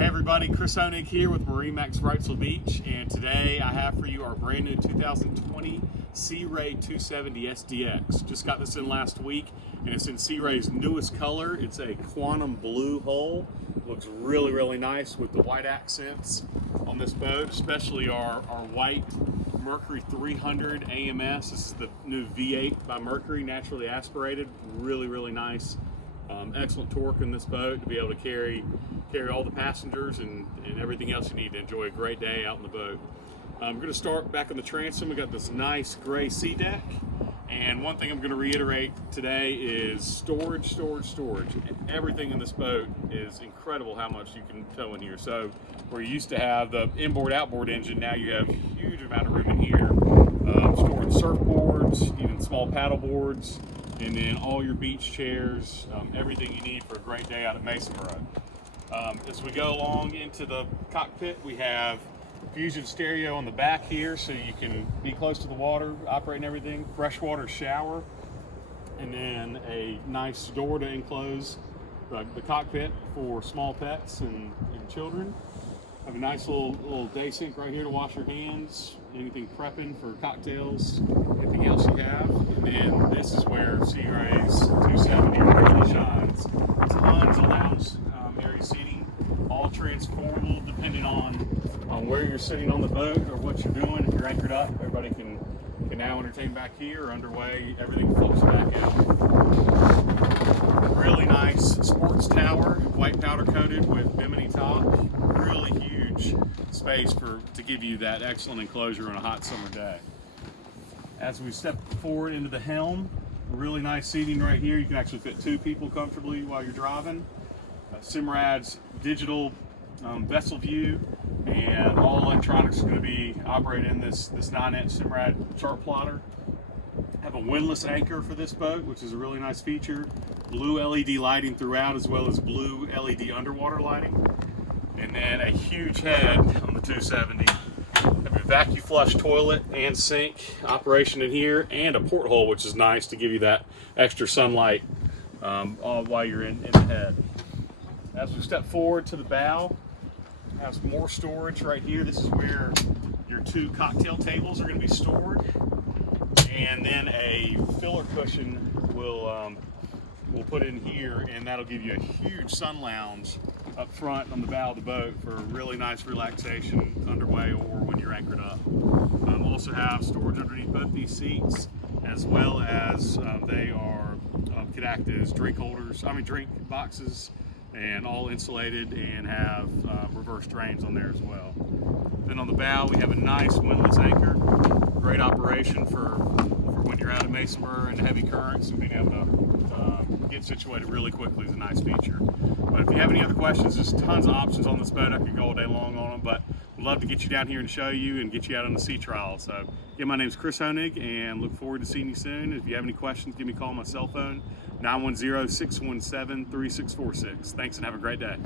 Hey everybody, Chris Honig here with MarineMax Wrightsville Beach, and today I have for you our brand new 2020 Sea Ray 270 SDX. Just got this in last week, and it's in Sea Ray's newest color. It's a quantum blue hull. Looks really nice with the white accents on this boat, especially our white Mercury 300 AMS. This is the new V8 by Mercury, naturally aspirated. Really nice. Excellent torque in this boat to be able to carry all the passengers and everything else you need to enjoy a great day out in the boat. We're going to start back on the transom. We got this nice gray sea deck, and one thing I'm going to reiterate today is storage. Everything in this boat is incredible how much you can tow in here. So where you used to have the inboard outboard engine, now you have a huge amount of room in here, storing surfboards, even small paddle boards, and then all your beach chairs, everything you need for a great day out at Mercury. As we go along into the cockpit, we have Fusion stereo on the back here, so you can be close to the water, operating everything. Freshwater shower, and then a nice door to enclose the cockpit for small pets and children. Have a nice little day sink right here to wash your hands, anything prepping for cocktails, anything else you have. And then this is where Sea Ray's 270 really shines. Tons of lounge area seating, all transformable depending on where you're sitting on the boat or what you're doing. If you're anchored up, everybody can now entertain back here, or underway, everything flips back out. Really nice sports tower, white powder coated with bimini top. Really huge space to give you that excellent enclosure on a hot summer day. As we step forward into the helm, really nice seating right here. You can actually fit 2 people comfortably while you're driving. Simrad's digital vessel view, and all electronics are going to be operated in this 9-inch Simrad chart plotter. Have a windlass anchor for this boat, which is a really nice feature. Blue LED lighting throughout, as well as blue LED underwater lighting. And then a huge head on the 270. Have a vacuum flush toilet and sink operation in here, and a porthole, which is nice to give you that extra sunlight while you're in the head. As we step forward to the bow, have some more storage right here. This is where your 2 cocktail tables are going to be stored, and then a filler cushion we'll put in here, and that'll give you a huge sun lounge up front on the bow of the boat for really nice relaxation underway or when you're anchored up. Also have storage underneath both these seats, as well as they could act as drink boxes, and all insulated, and have reverse drains on there as well. Then on the bow we have a nice windlass anchor. Great operation for when you're out at Mercury and heavy currents, and being able to get situated really quickly is a nice feature. But if you have any other questions, there's tons of options on this boat. I could go all day long on them, but we'd love to get you down here and show you and get you out on the sea trial. So again, my name is Chris Honig, and look forward to seeing you soon. If you have any questions, give me a call on my cell phone, 910-617-3646. Thanks, and have a great day.